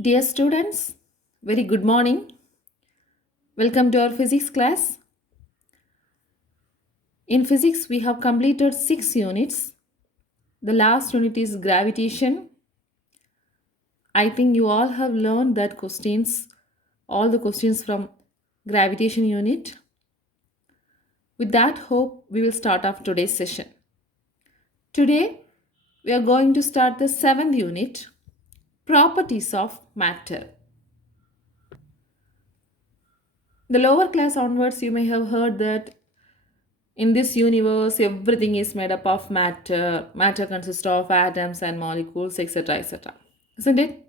Dear students, very good morning. Welcome to our physics class. In physics, we have completed 6 units. The last unit is gravitation. I think you all have learned all the questions from gravitation unit. With that hope, we will start off today's session. Today, we are going to start the 7th unit, properties of matter. The lower class onwards, you may have heard that in this universe, everything is made up of matter. Matter consists of atoms and molecules, etc. etc. Isn't it?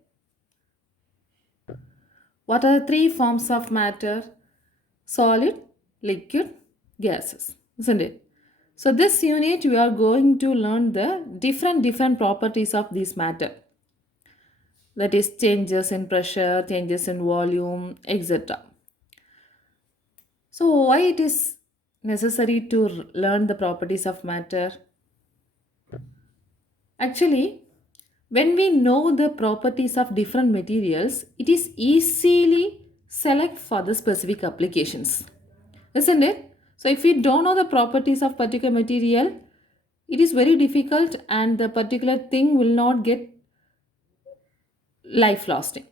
What are the three forms of matter? Solid, liquid, gases. Isn't it? So, this unit we are going to learn the different properties of this matter. That is, changes in pressure, changes in volume, etc. So, why it is necessary to learn the properties of matter? Actually, when we know the properties of different materials, it is easily select for the specific applications. Isn't it? So if we don't know the properties of particular material, it is very difficult and the particular thing will not get life lasting.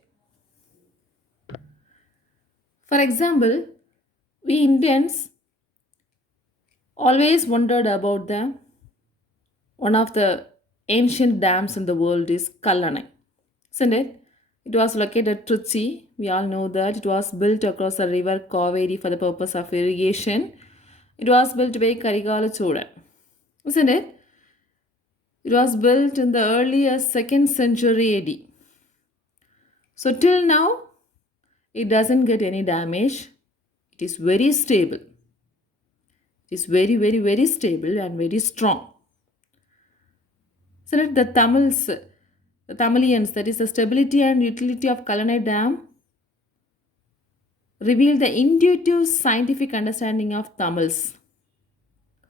For example, we Indians always wondered about the one of the ancient dams in the world is Kallanai. Isn't it? It was located at Trichy. We all know that it was built across the river Kaveri for the purpose of irrigation. It was built by Karigala Cholan. Isn't it? It was built in the earlier 2nd century AD. So till now, it doesn't get any damage. It is very stable. It is very stable and very strong. So that the Tamilians, that is the stability and utility of Kallanai Dam, reveal the intuitive scientific understanding of Tamils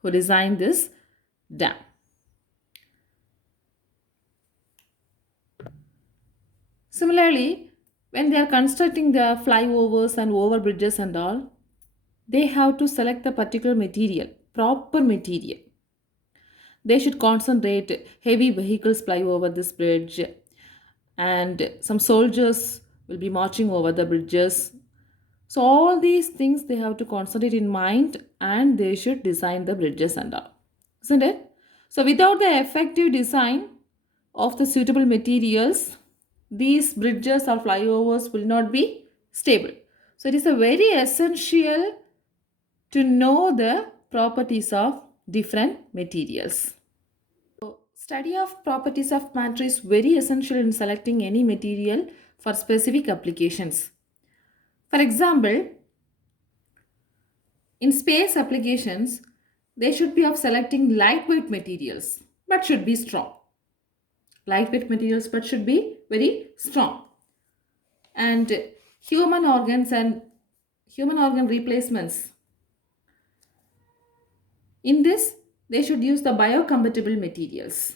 who designed this dam. Similarly, when they are constructing the flyovers and over bridges and all, they have to select the particular material, proper material. They should concentrate heavy vehicles fly over this bridge and some soldiers will be marching over the bridges. So all these things they have to concentrate in mind and they should design the bridges and all. Isn't it? So without the effective design of the suitable materials, these bridges or flyovers will not be stable. So it is a very essential to know the properties of different materials. Study of properties of matter is very essential in selecting any material for specific applications. For example, in space applications, they should be of selecting lightweight materials but should be strong. Lightweight materials but should be very strong. And human organs and human organ replacements. In this, they should use the biocompatible materials.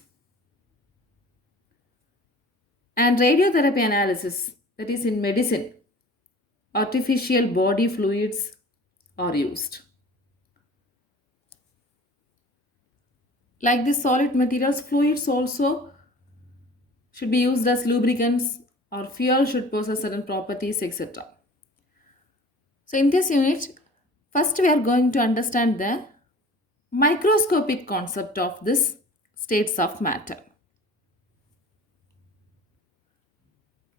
And radiotherapy analysis, that is in medicine, artificial body fluids are used. Like this solid materials, fluids also should be used as lubricants or fuel should possess certain properties, etc. So in this unit, first we are going to understand the microscopic concept of this states of matter.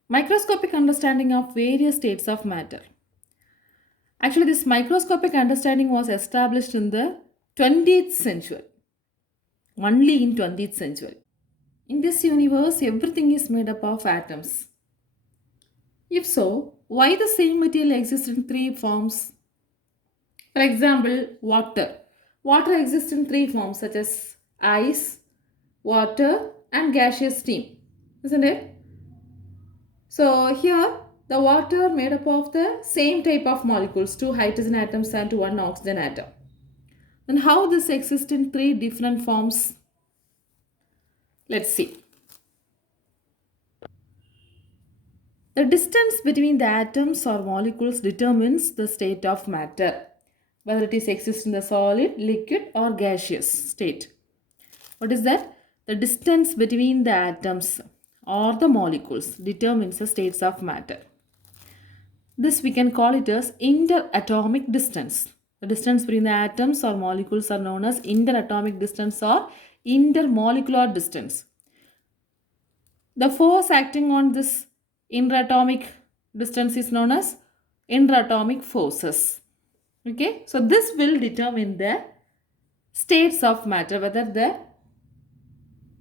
Microscopic understanding of various states of matter. Actually, this microscopic understanding was established in the 20th century. Only in 20th century. In this universe, everything is made up of atoms. If so, why the same material exists in three forms? For example, water. Water exists in three forms such as ice, water and gaseous steam. Isn't it? So here the water made up of the same type of molecules, two hydrogen atoms and one oxygen atom. Then how this exists in three different forms? Let's see. The distance between the atoms or molecules determines the state of matter, whether it is exists in the solid, liquid, or gaseous state. What is that? The distance between the atoms or the molecules determines the states of matter. This we can call it as interatomic distance. The distance between the atoms or molecules are known as interatomic distance or intermolecular distance. The force acting on this interatomic distance is known as interatomic forces. Okay, so this will determine the states of matter, whether the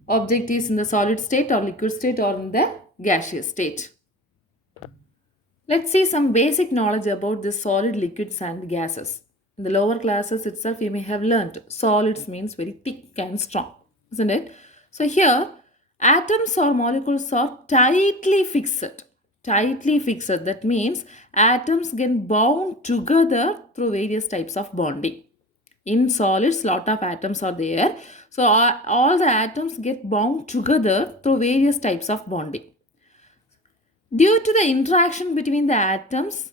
object is in the solid state or liquid state or in the gaseous state. Let's see some basic knowledge about the solid, liquids and gases. In the lower classes itself you may have learnt solids means very thick and strong, isn't it? So here atoms or molecules are tightly fixed. Tightly fixed, that means atoms get bound together through various types of bonding. In solids lot of atoms are there, so all the atoms get bound together through various types of bonding. Due to the interaction between the atoms,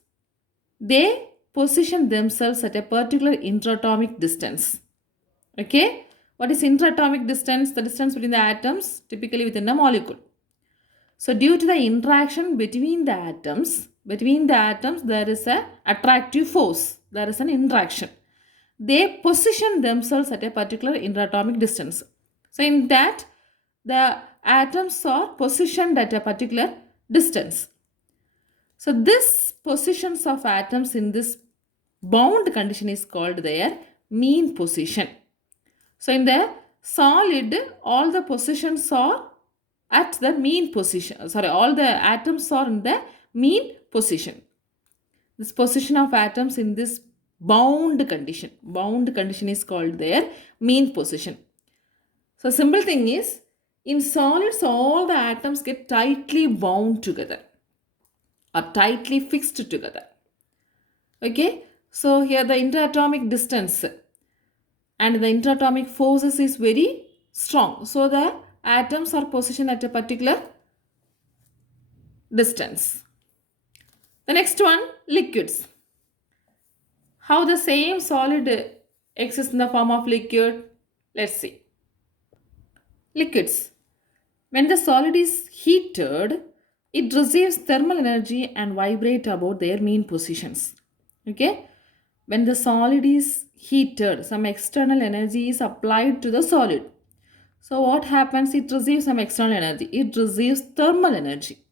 they position themselves at a particular interatomic distance. Okay, what is interatomic distance? The distance between the atoms typically within a molecule. So due to the interaction between the atoms there is a attractive force, there is an interaction. They position themselves at a particular interatomic distance. So in that the atoms are positioned at a particular distance. So this positions of atoms in this bound condition is called their mean position. So in the solid, all the positions are at the mean position. All the atoms are in the mean position. This position of atoms in this bound condition is called their mean position. So simple thing is, in solids all the atoms get tightly bound together or tightly fixed together. Okay, so here the interatomic distance and the interatomic forces is very strong. So the atoms are positioned at a particular distance. The next one, liquids. How the same solid exists in the form of liquid? Let's see. Liquids. When the solid is heated, it receives thermal energy and vibrate about their mean positions. Okay, when the solid is heated, some external energy is applied to the solid. So what happens? It receives some external energy, it receives thermal energy,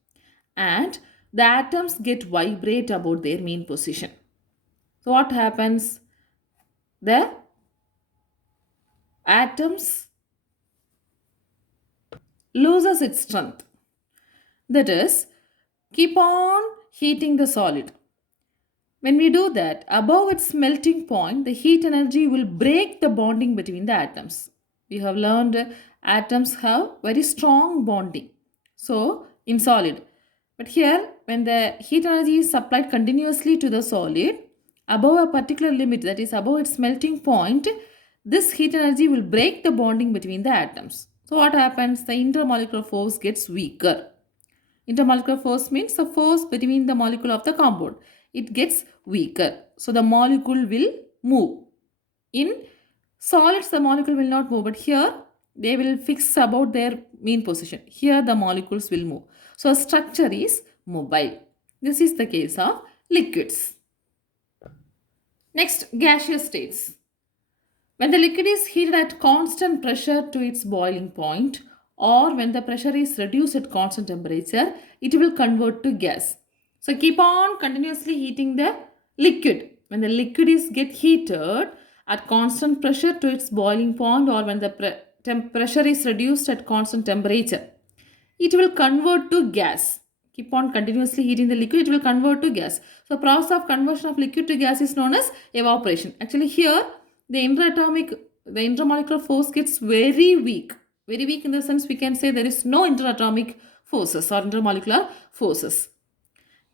and the atoms get vibrate about their mean position. So what happens? The atoms loses its strength, that is, keep on heating the solid. When we do that, above its melting point, the heat energy will break the bonding between the atoms. We have learned atoms have very strong bonding. So, in solid. But here, when the heat energy is supplied continuously to the solid, above a particular limit, that is above its melting point, this heat energy will break the bonding between the atoms. So, what happens? The intermolecular force gets weaker. Intermolecular force means the force between the molecule of the compound. It gets weaker. So the molecule will move. In solids, the molecule will not move, but here they will fix about their mean position. Here the molecules will move. So structure is mobile. This is the case of liquids. Next, gaseous states. When the liquid is heated at constant pressure to its boiling point, or when the pressure is reduced at constant temperature, it will convert to gas. So keep on continuously heating the liquid. When the liquid is get heated at constant pressure to its boiling point, or when the pressure is reduced at constant temperature, it will convert to gas. Keep on continuously heating the liquid, it will convert to gas. So process of conversion of liquid to gas is known as evaporation. Actually here the intermolecular force gets very weak. Very weak in the sense we can say there is no interatomic forces or intermolecular forces.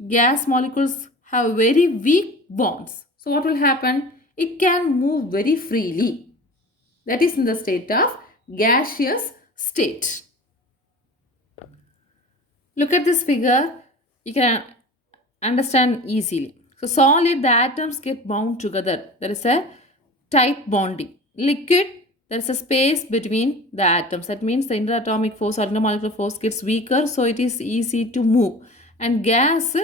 Gas molecules have very weak bonds. So what will happen? It can move very freely. That is in the state of gaseous state. Look at this figure. You can understand easily. So solid, the atoms get bound together. There is a tight bonding. Liquid, there is a space between the atoms. That means the interatomic force or intermolecular force gets weaker, so it is easy to move. And gas,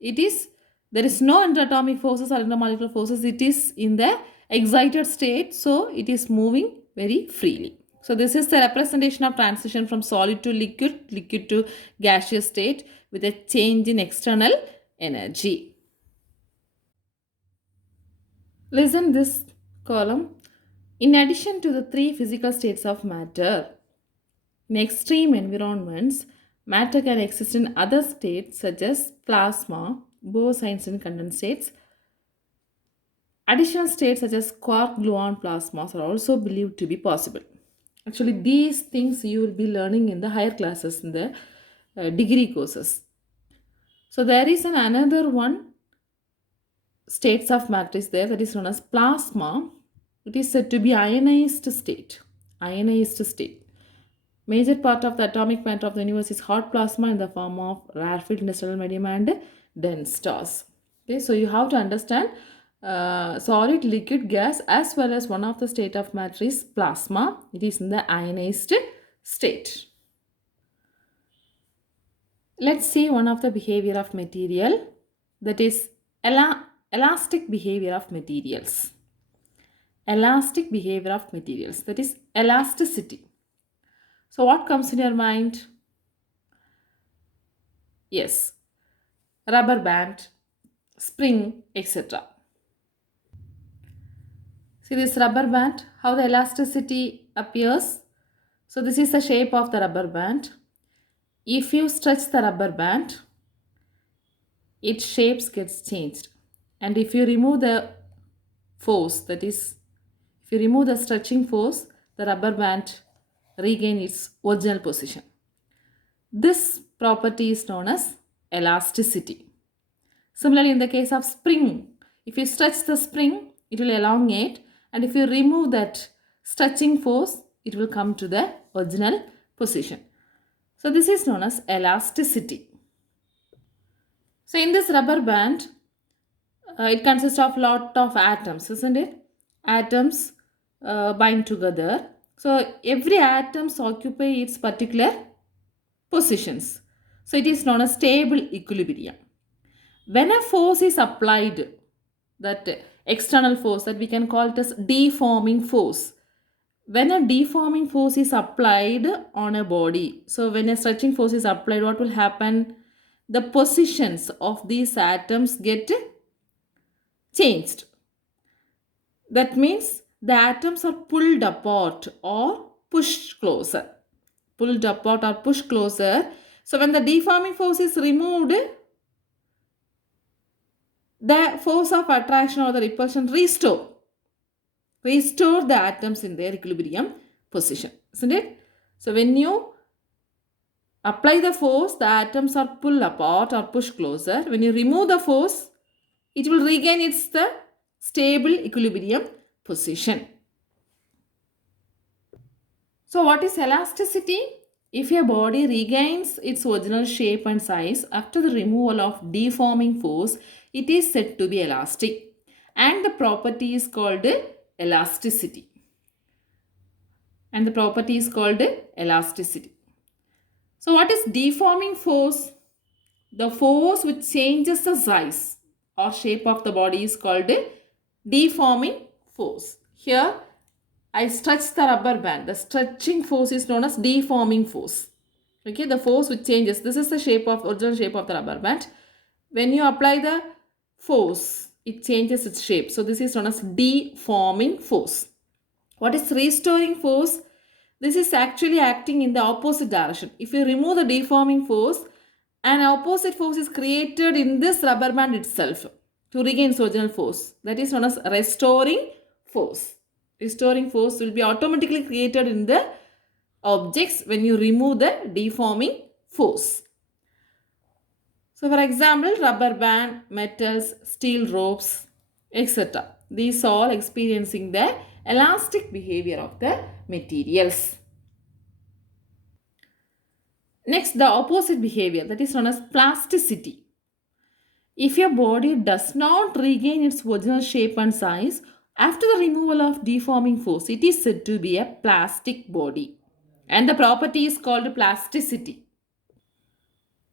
it is there is no interatomic forces or intermolecular forces. It is in the excited state, so it is moving very freely. So this is the representation of transition from solid to liquid, liquid to gaseous state with a change in external energy. Listen this column. In addition to the three physical states of matter, in extreme environments, matter can exist in other states such as plasma, Bose-Einstein condensates. Additional states such as quark gluon plasmas are also believed to be possible. Actually, these things you will be learning in the higher classes in the degree courses. So there is another one states of matter is there, that is known as plasma. It is said to be ionized state. Ionized state. Major part of the atomic matter of the universe is hot plasma in the form of rarefied interstellar medium and dense stars. Okay, so you have to understand solid, liquid, gas, as well as one of the state of matter is plasma. It is in the ionized state. Let's see one of the behavior of material, that is elastic behavior of materials. Elastic behavior of materials, that is elasticity. So what comes in your mind? Yes, rubber band, spring, etc. See this rubber band, how the elasticity appears. So this is the shape of the rubber band. If you stretch the rubber band, its shapes gets changed. And if you remove the force, that is, if you remove the stretching force, the rubber band regain its original position. This property is known as elasticity. Similarly, in the case of spring, if you stretch the spring, it will elongate, and if you remove that stretching force, it will come to the original position. So this is known as elasticity. So in this rubber band, it consists of lot of atoms, isn't it? Atoms bind together. So every atoms occupy its particular positions. So it is known as stable equilibrium. When a force is applied, that external force that we can call it as deforming force. When a deforming force is applied on a body, so when a stretching force is applied, what will happen? The positions of these atoms get changed. That means the atoms are pulled apart or pushed closer. Pulled apart or pushed closer. So when the deforming force is removed, the force of attraction or the repulsion restore the atoms in their equilibrium position, isn't it? So when you apply the force, the atoms are pulled apart or pushed closer. When you remove the force, it will regain its the stable equilibrium position. So what is elasticity? If a body regains its original shape and size after the removal of deforming force, it is said to be elastic, and the property is called elasticity. And the property is called elasticity. So what is deforming force? The force which changes the size or shape of the body is called deforming force. Here I stretch the rubber band. The stretching force is known as deforming force. Okay, the force which changes. This is the original shape of the rubber band. When you apply the force, it changes its shape. So this is known as deforming force. What is restoring force? This is actually acting in the opposite direction. If you remove the deforming force, an opposite force is created in this rubber band itself to regain its original force. That is known as restoring force. Restoring force will be automatically created in the objects when you remove the deforming force. So for example, rubber band, metals, steel ropes, etc. These all experiencing the elastic behavior of the materials. Next, the opposite behavior, that is known as plasticity. If your body does not regain its original shape and size after the removal of deforming force, it is said to be a plastic body. And the property is called plasticity.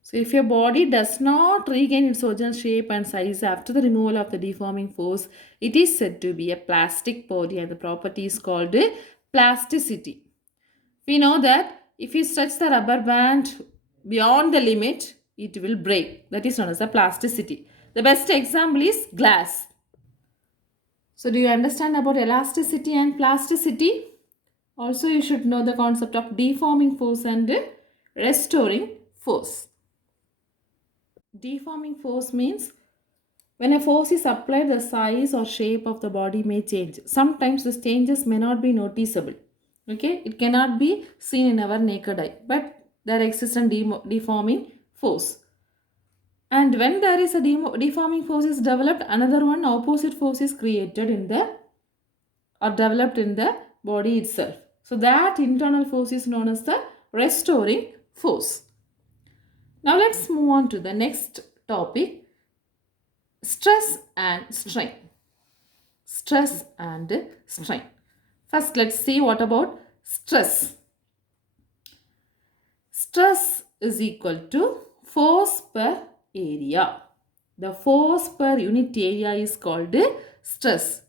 So, if your body does not regain its original shape and size after the removal of the deforming force, it is said to be a plastic body, and the property is called plasticity. We know that if you stretch the rubber band beyond the limit, it will break. That is known as the plasticity. The best example is glass. So, do you understand about elasticity and plasticity? Also, you should know the concept of deforming force and restoring force. Deforming force means when a force is applied, the size or shape of the body may change. Sometimes these changes may not be noticeable. Okay, it cannot be seen in our naked eye, but there exists a deforming force. And when there is a deforming force is developed, another one opposite force is created in the or developed in the body itself. So that internal force is known as the restoring force. Now let's move on to the next topic, stress and strain. Stress and strain. First, let's see what about stress. Stress is equal to force per area. The force per unit area is called stress.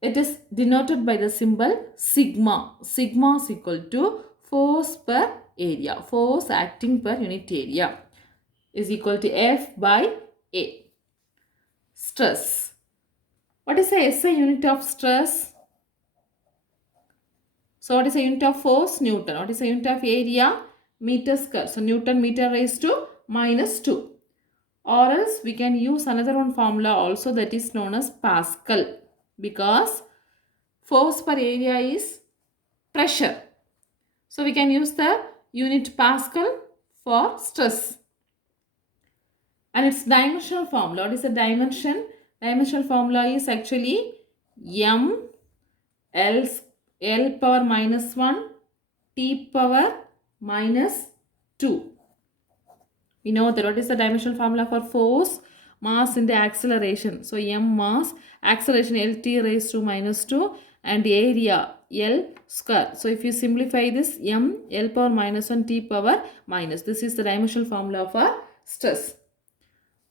It is denoted by the symbol sigma. Sigma is equal to force per area. Force acting per unit area is equal to F by A. Stress. What is the SI unit of stress? So what is the unit of force? Newton. What is the unit of area? Meter square. So Newton meter raised to minus 2. Or else we can use another one formula also, that is known as Pascal, because force per area is pressure. So we can use the unit Pascal for stress. And its dimensional formula. What is the dimension? Dimensional formula is actually M L power minus 1 T power minus 2. We know that what is the dimensional formula for force? Mass into acceleration. So M mass, acceleration LT raised to minus 2, and area L square. So if you simplify this, M L power minus 1 T power minus. This is the dimensional formula for stress.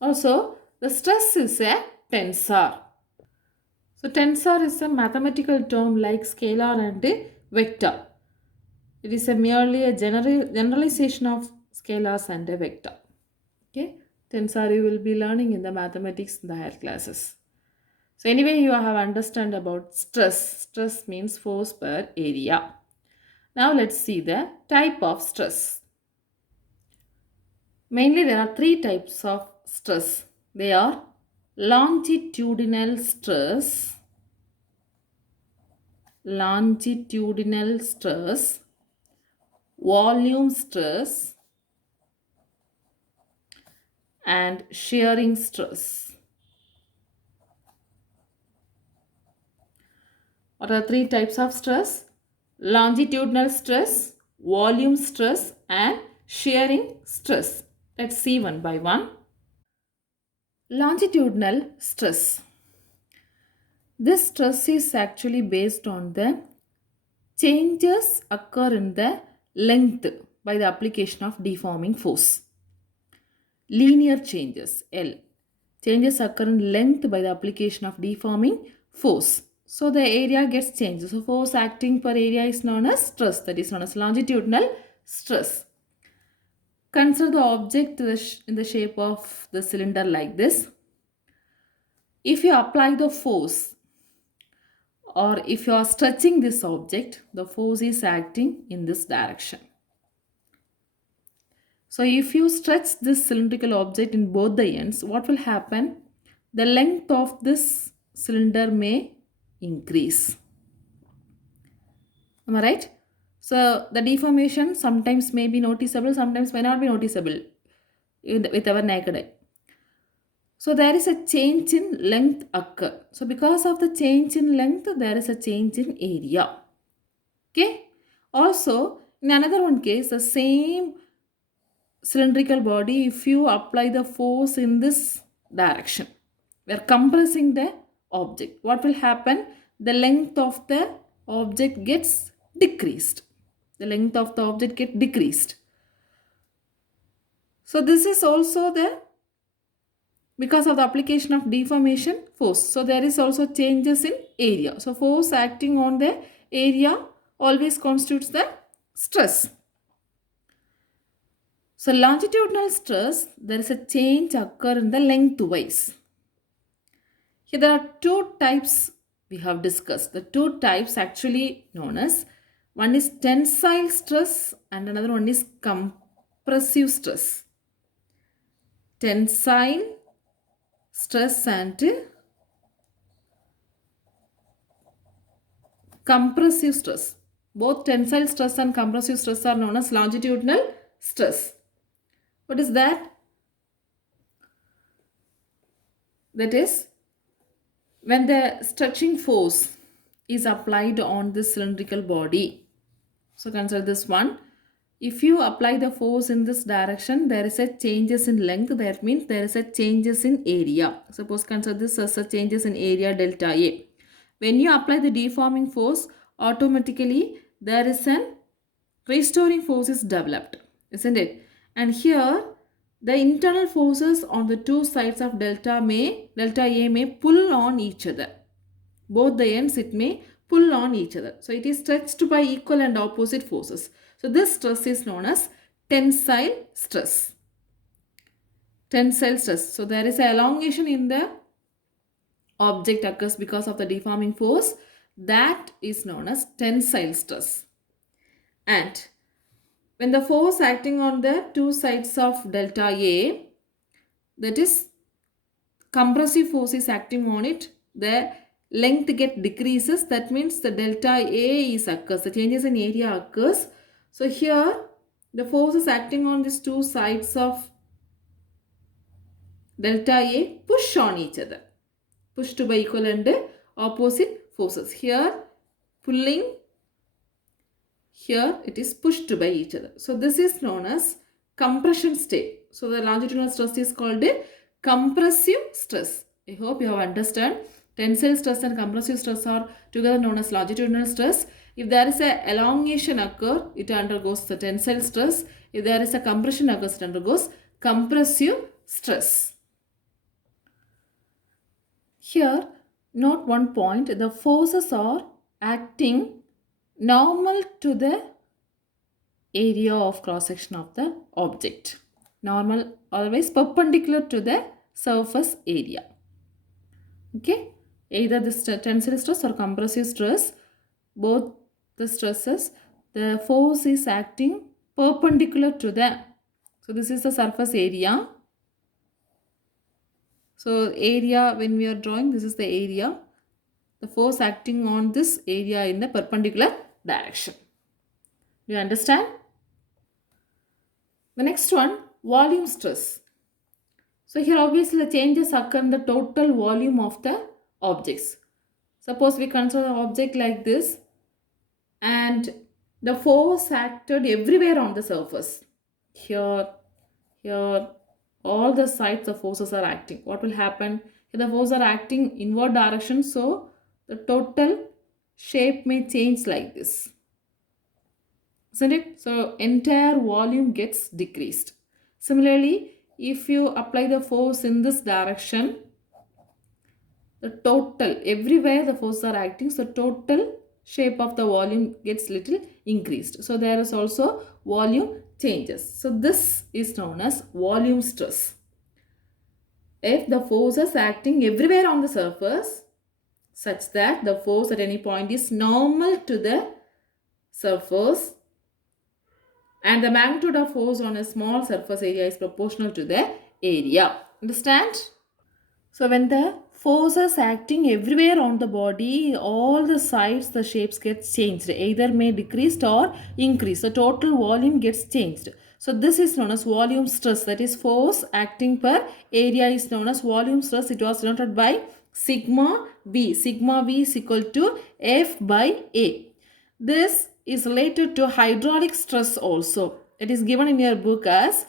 Also, the stress is a tensor. So tensor is a mathematical term like scalar and vector. It is merely a generalization of scalars and a vector. Okay, tensor you will be learning in the mathematics in the higher classes. So anyway, you have understand about stress. Stress means force per area. Now let's see the type of stress. Mainly there are three types of stress. They are longitudinal stress, volume stress, and shearing stress. What are three types of stress? Longitudinal stress, volume stress, and shearing stress. Let's see one by one. Longitudinal stress. This stress is actually based on the changes occur in the length by the application of deforming force. Linear changes, L. Changes occur in length by the application of deforming force. So the area gets changed. So force acting per area is known as stress, that is known as longitudinal stress. Consider the object in the shape of the cylinder like this. If you apply the force, or if you are stretching this object, the force is acting in this direction. So if you stretch this cylindrical object in both the ends, what will happen? The length of this cylinder may increase. Am I right? So the deformation sometimes may be noticeable, sometimes may not be noticeable with our naked eye. So there is a change in length occur. So because of the change in length, there is a change in area. Okay. Also, in another one case, the same cylindrical body, if you apply the force in this direction, we are compressing the object. What will happen? The length of the object gets decreased. The length of the object get decreased. So this is also the because of the application of deformation force. So there is also changes in area. So force acting on the area always constitutes the stress. So longitudinal stress, there is a change occur in the lengthwise. Here there are two types we have discussed. The two types actually known as, one is tensile stress and another one is compressive stress. Tensile stress and compressive stress. Both tensile stress and compressive stress are known as longitudinal stress. What is that? That is, when the stretching force is applied on the cylindrical body. So consider this one. If you apply the force in this direction, there is a changes in length. That means there is a changes in area. Suppose consider this as a changes in area delta A. When you apply the deforming force, automatically there is an restoring force is developed, isn't it? And here the internal forces on the two sides of delta A may pull on each other. Both the ends it may pull on each other. So it is stretched by equal and opposite forces. So this stress is known as tensile stress. Tensile stress. So there is an elongation in the object occurs because of the deforming force. That is known as tensile stress. And when the force acting on the two sides of delta A, that is compressive force is acting on it, the length get decreases. That means the delta A is occurs, the changes in area occurs. So here the force is acting on these two sides of delta A push on each other, pushed by equal and opposite forces. Here pulling, here it is pushed by each other. So this is known as compression state. So the longitudinal stress is called a compressive stress. I hope you have understand. Tensile stress and compressive stress are together known as longitudinal stress. If there is a elongation occur, it undergoes the tensile stress. If there is a compression occurs, it undergoes compressive stress. Here, note one point, the forces are acting normal to the area of cross section of the object. Normal, always perpendicular to the surface area. Okay, either this tensile stress or compressive stress, both the stresses, the force is acting perpendicular to the, so this is the surface area. So area, when we are drawing, this is the area, the force acting on this area in the perpendicular direction. Do you understand? The next one, volume stress. So here obviously the changes occur in the total volume of the objects. Suppose we consider the object like this and the force acted everywhere on the surface. Here, all the sides the forces are acting. What will happen? Here the forces are acting inward direction, so the total shape may change like this. Isn't it? So entire volume gets decreased. Similarly, if you apply the force in this direction, the total, everywhere the forces are acting, so total shape of the volume gets little increased. So there is also volume changes. So this is known as volume stress. If the force is acting everywhere on the surface such that the force at any point is normal to the surface and the magnitude of force on a small surface area is proportional to the area. Understand? So when the forces acting everywhere on the body, all the sides, the shapes get changed. Either may decreased or increased. The total volume gets changed. So this is known as volume stress. That is force acting per area is known as volume stress. It was denoted by sigma V. Sigma V is equal to F by A. This is related to hydraulic stress also. It is given in your book as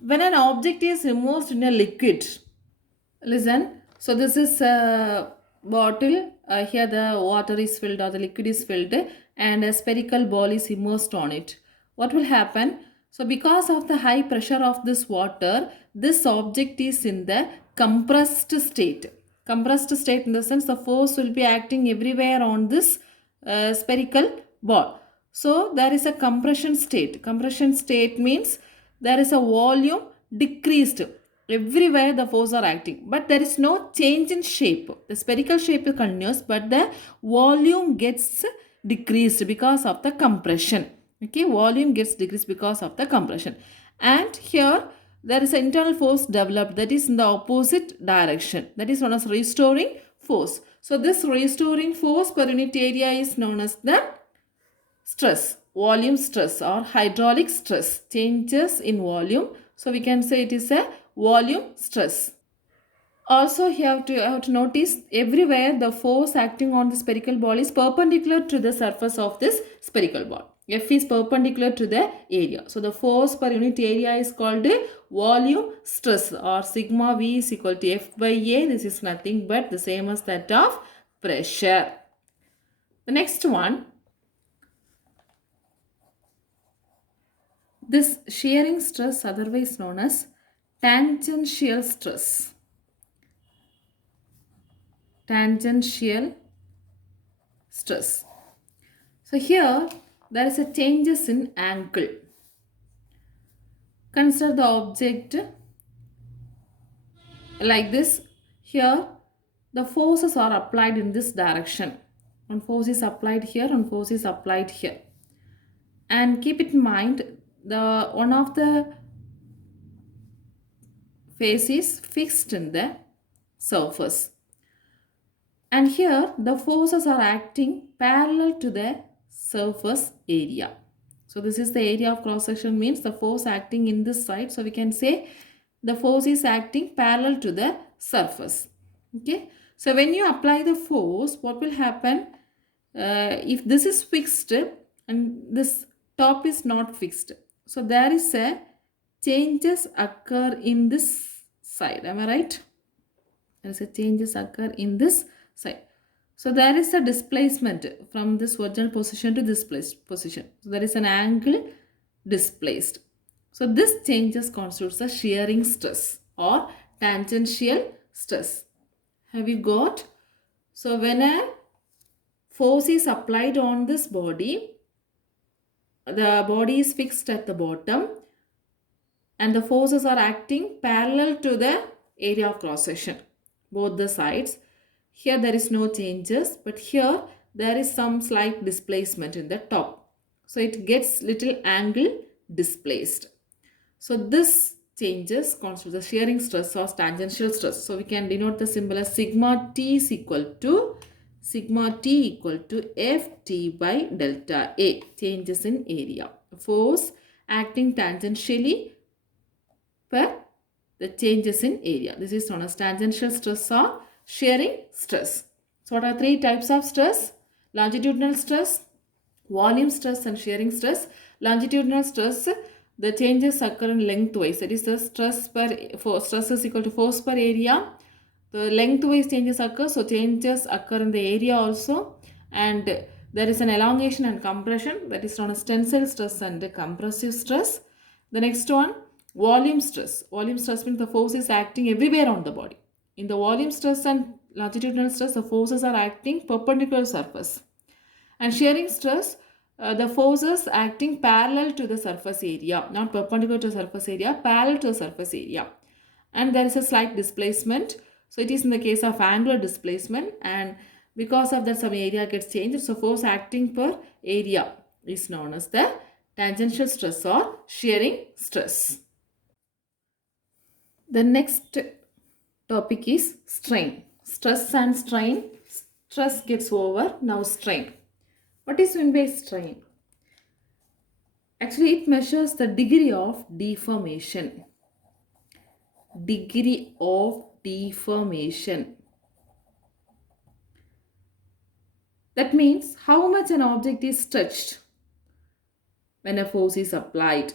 When an object is immersed in a liquid, listen, so this is a bottle. Here the water is filled or the liquid is filled, and a spherical ball is immersed on it. What will happen? So because of the high pressure of this water, this object is in the compressed state. Compressed state in the sense the force will be acting everywhere on this spherical ball. So there is a compression state. Compression state means there is a volume decreased. Everywhere the force are acting, but there is no change in shape. The spherical shape is continuous, but the volume gets decreased because of the compression. Okay, volume gets decreased because of the compression. And here there is an internal force developed that is in the opposite direction. That is known as restoring force. So this restoring force per unit area is known as the stress, volume stress or hydraulic stress, changes in volume. So we can say it is a volume stress. Also you have to notice everywhere the force acting on the spherical ball is perpendicular to the surface of this spherical ball. F is perpendicular to the area. So the force per unit area is called volume stress, or sigma V is equal to F by A. This is nothing but the same as that of pressure. The next one, this shearing stress, otherwise known as tangential stress. Tangential stress. So here there is a changes in angle. Consider the object like this. Here the forces are applied in this direction. One force is applied here, one force is applied here. And keep it in mind, the one of the face is fixed in the surface. And here the forces are acting parallel to the surface area. So this is the area of cross section, means the force acting in this side. So we can say the force is acting parallel to the surface. Okay. So when you apply the force, what will happen? If this is fixed and this top is not fixed, so there is a changes occur in this side. Am I right? There is a changes occur in this side. So there is a displacement from this original position to this position. So there is an angle displaced. So this changes constitutes a shearing stress or tangential stress. Have you got? So when a force is applied on this body, the body is fixed at the bottom and the forces are acting parallel to the area of cross section, both the sides. Here there is no changes, but here there is some slight displacement in the top. So it gets little angle displaced. So this changes constitutes the shearing stress or tangential stress. So we can denote the symbol as sigma T is equal to Ft by delta A, changes in area. Force acting tangentially per the changes in area. This is known as tangential stress or shearing stress. So what are three types of stress? Longitudinal stress, volume stress and shearing stress. Longitudinal stress, the changes occur in lengthwise. That is the stress is equal to force per area. The lengthwise changes occur, so changes occur in the area also, and there is an elongation and compression, that is known as tensile stress and compressive stress. The next one, volume stress. Volume stress means the force is acting everywhere on the body. In the volume stress and longitudinal stress, the forces are acting perpendicular surface. And shearing stress, the forces acting parallel to the surface area, not perpendicular to the surface area, parallel to the surface area. And there is a slight displacement. So it is in the case of angular displacement, and because of that some area gets changed. So force acting per area is known as the tangential stress or shearing stress. The next topic is strain. Stress and strain. Stress gets over, now strain. What is meant by strain? Actually, it measures the degree of deformation. Degree of deformation. That means how much an object is stretched when a force is applied.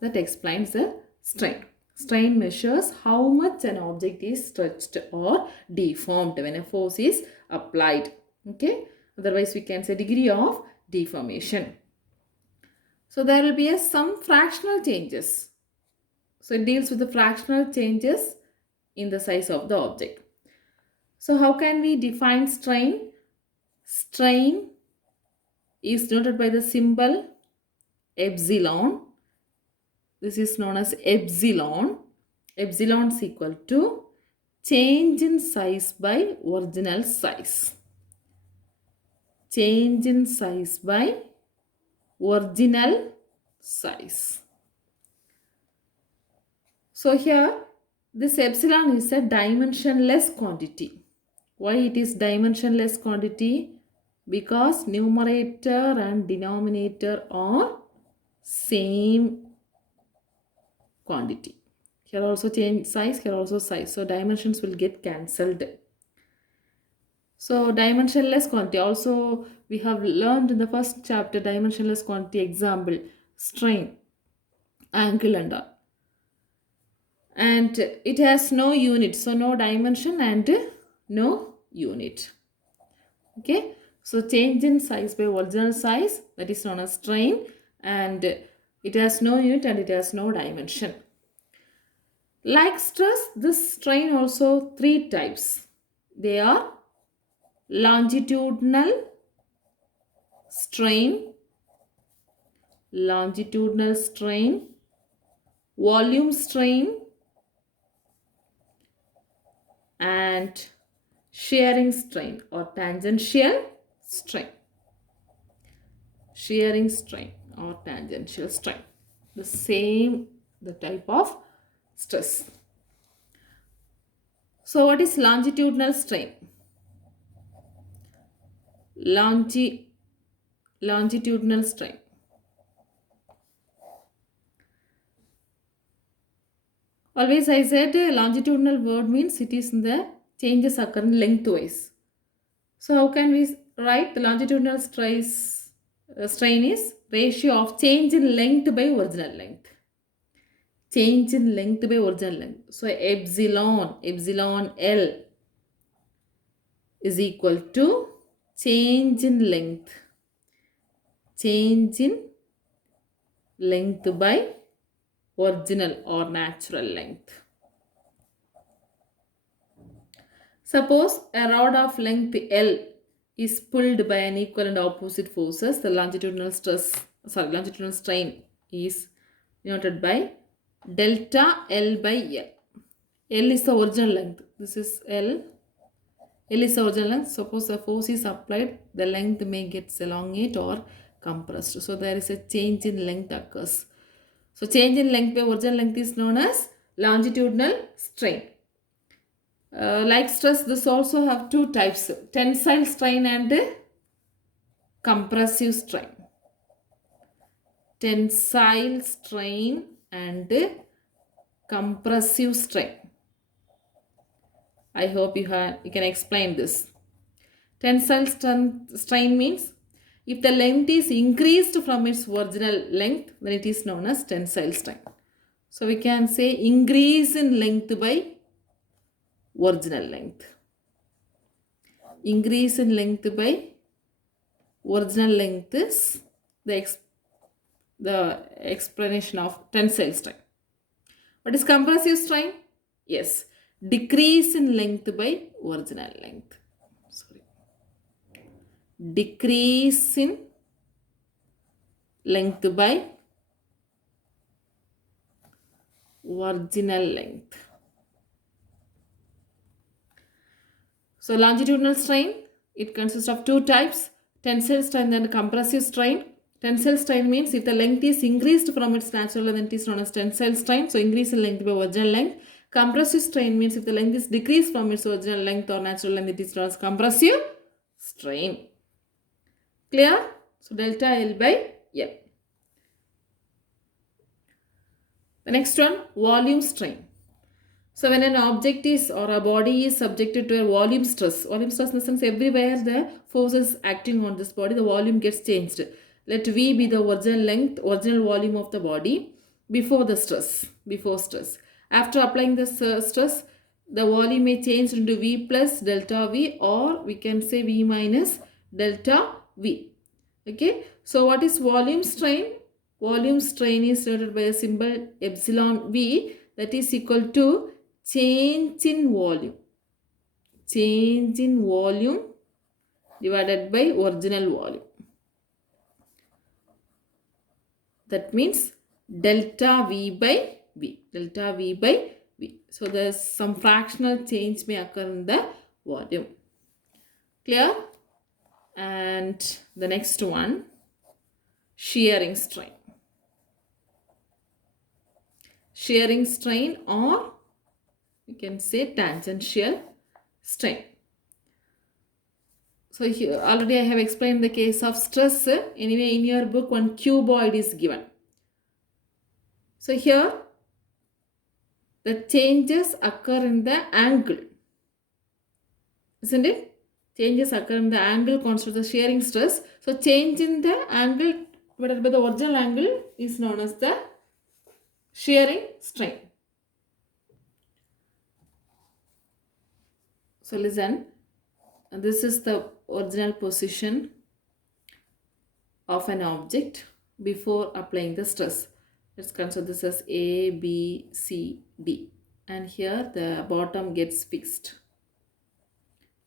That explains the strain. Strain measures how much an object is stretched or deformed when a force is applied. Okay. Otherwise, we can say degree of deformation. So there will be some fractional changes. So it deals with the fractional changes in the size of the object. So how can we define strain? Strain is denoted by the symbol epsilon. This is known as epsilon. Epsilon is equal to change in size by original size. Change in size by original size. So here this epsilon is a dimensionless quantity. Why it is dimensionless quantity? Because numerator and denominator are same quantity. Here also change size, here also size. So dimensions will get cancelled. So dimensionless quantity, also we have learned in the first chapter dimensionless quantity example, strain, angle and all. And it has no unit, so no dimension and no unit. Okay, so change in size by original size, that is known as strain, and it has no unit and it has no dimension. Like stress, this strain also three types. They are longitudinal strain, volume strain, and shearing strain or tangential strain. Shearing strain or tangential strain. The type of stress. So what is longitudinal strain? Longitudinal strain. Always I said longitudinal word means it is in the changes occurring lengthwise. So how can we write the longitudinal strain is ratio of change in length by original length. Change in length by original length. So epsilon L is equal to change in length. Change in length by original or natural length. Suppose a rod of length L is pulled by an equal and opposite forces. The longitudinal strain is denoted by delta L by L. L is the original length. This is L. L is the original length. Suppose the force is applied, the length may get elongate or compressed. So there is a change in length occurs. So change in length by original length is known as longitudinal strain. Like stress, this also have two types, tensile strain and compressive strain. Tensile strain and compressive strain. I hope you can explain this. Tensile strain means if the length is increased from its original length, then it is known as tensile strain. So we can say increase in length by original length. Increase in length by original length is the explanation of tensile strain. What is compressive strain? Yes, decrease in length by original length. Decrease in length by original length. So longitudinal strain, it consists of two types, tensile strain and compressive strain. Tensile strain means if the length is increased from its natural length, it is known as tensile strain. So increase in length by original length. Compressive strain means if the length is decreased from its original length or natural length, it is known as compressive strain. Clear? So delta L by L. The next one, volume strain. So when an object is or a body is subjected to a volume stress in the sense everywhere the force is acting on this body, the volume gets changed. Let V be the original volume of the body. before the stress, before stress. After applying this stress, the volume may change into V plus delta V, or we can say V minus delta V. Okay, so what is volume strain? Volume strain is denoted by a symbol epsilon V, that is equal to change in volume. Change in volume divided by original volume. That means delta V by V. Delta V by V. So there's some fractional change may occur in the volume. Clear? And the next one, shearing strain. Shearing strain, or we can say tangential strain. So here already I have explained the case of stress. Anyway, in your book one cuboid is given. So here the changes occur in the angle. Isn't it? Changes occur in the angle constitutes the shearing stress. So change in the angle divided by the original angle is known as the shearing strain. So listen, this is the original position of an object before applying the stress. Let's consider this as A, B, C, D. And here the bottom gets fixed.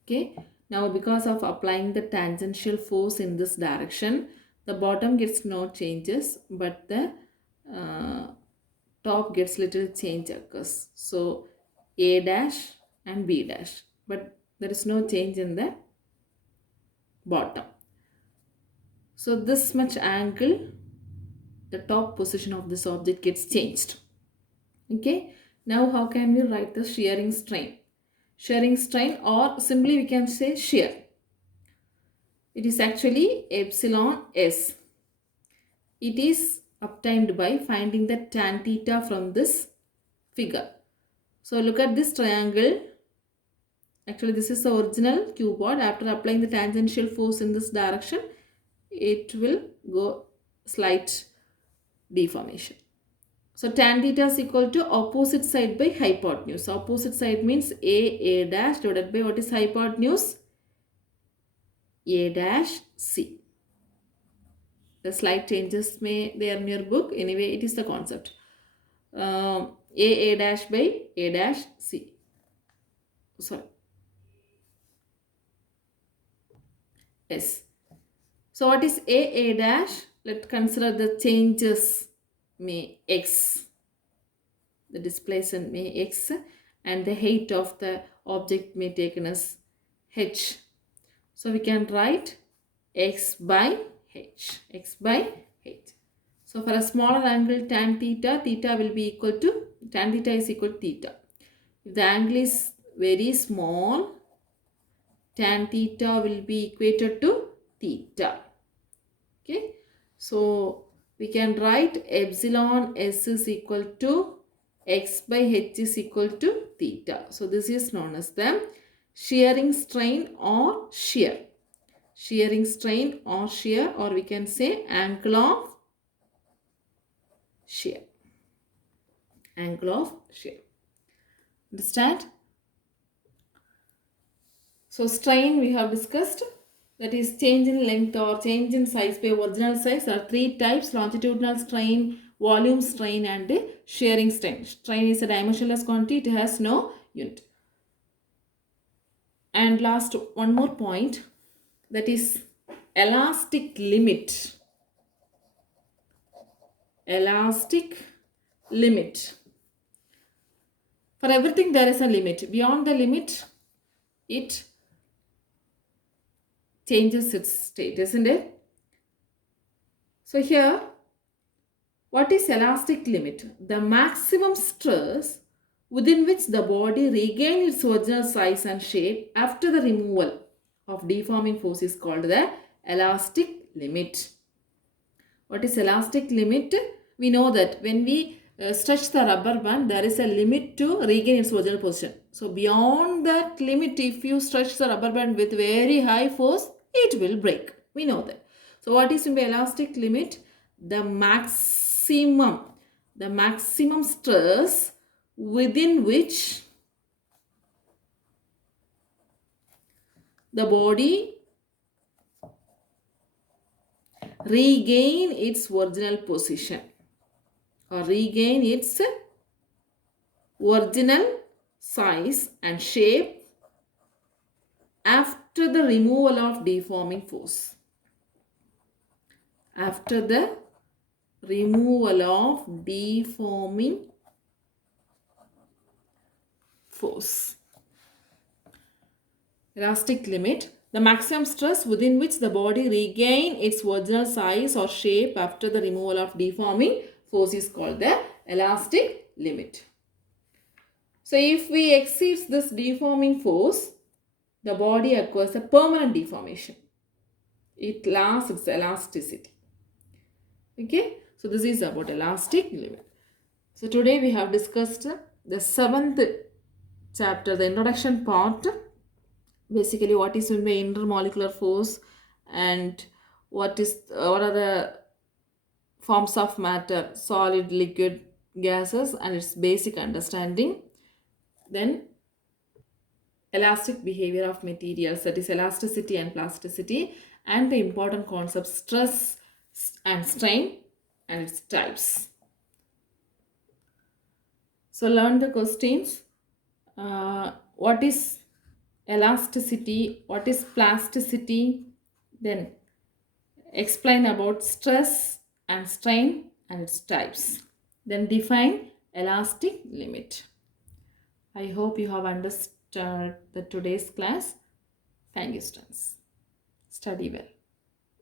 Okay. Now because of applying the tangential force in this direction, the bottom gets no changes, but the top gets little change occurs. So A dash and B dash, but there is no change in the bottom. So this much angle, the top position of this object gets changed. Okay. Now how can we write the shearing strain? Shearing strain, or simply we can say shear. It is actually epsilon S. It is obtained by finding the tan theta from this figure. So look at this triangle. Actually this is the original cuboid. After applying the tangential force in this direction, it will go slight deformation. So tan theta is equal to opposite side by hypotenuse. Opposite side means A dash divided by what is hypotenuse? A dash C. The slight changes may there in your book. Anyway, it is the concept. A dash by A dash C. Sorry. S. So what is A dash? Let's consider the changes may X. The displacement may X, and the height of the object may taken as H. So we can write X by H. X by H. So for a smaller angle tan theta, theta will be equal to, tan theta is equal to theta. If the angle is very small, tan theta will be equated to theta. Okay. So we can write epsilon S is equal to X by H is equal to theta. So this is known as the shearing strain or shear. Shearing strain or shear, or we can say angle of shear. Angle of shear. Understand? So strain we have discussed, that is change in length or change in size by original size. There are three types: longitudinal strain, volume strain, and shearing strain. Strain is a dimensionless quantity, it has no unit. And last one more point, that is elastic limit. Elastic limit. For everything there is a limit. Beyond the limit, it changes its state, isn't it? So here, what is elastic limit? The maximum stress within which the body regains its original size and shape after the removal of deforming force is called the elastic limit. What is elastic limit? We know that when we stretch the rubber band, there is a limit to regain its original position. So beyond that limit, if you stretch the rubber band with very high force, it will break. We know that. So what is the elastic limit? The maximum the maximum stress within which the body regain its original position or regain its original size and shape after the removal of deforming force. After the removal of deforming force. Elastic limit. The maximum stress within which the body regain its original size or shape after the removal of deforming force is called the elastic limit. So if we exceed this deforming force, the body acquires a permanent deformation. It lost its elasticity. Okay, so this is about elastic limit. So today we have discussed the seventh chapter, the introduction part. Basically, what is meant by intermolecular force and what are the forms of matter, solid, liquid, gases, and its basic understanding. Then elastic behavior of materials, that is elasticity and plasticity, and the important concepts stress and strain and its types. So learn the questions. What is elasticity? What is plasticity? Then explain about stress and strain and its types. Then define elastic limit. I hope you have understood the today's class. Thank you, students. Study well.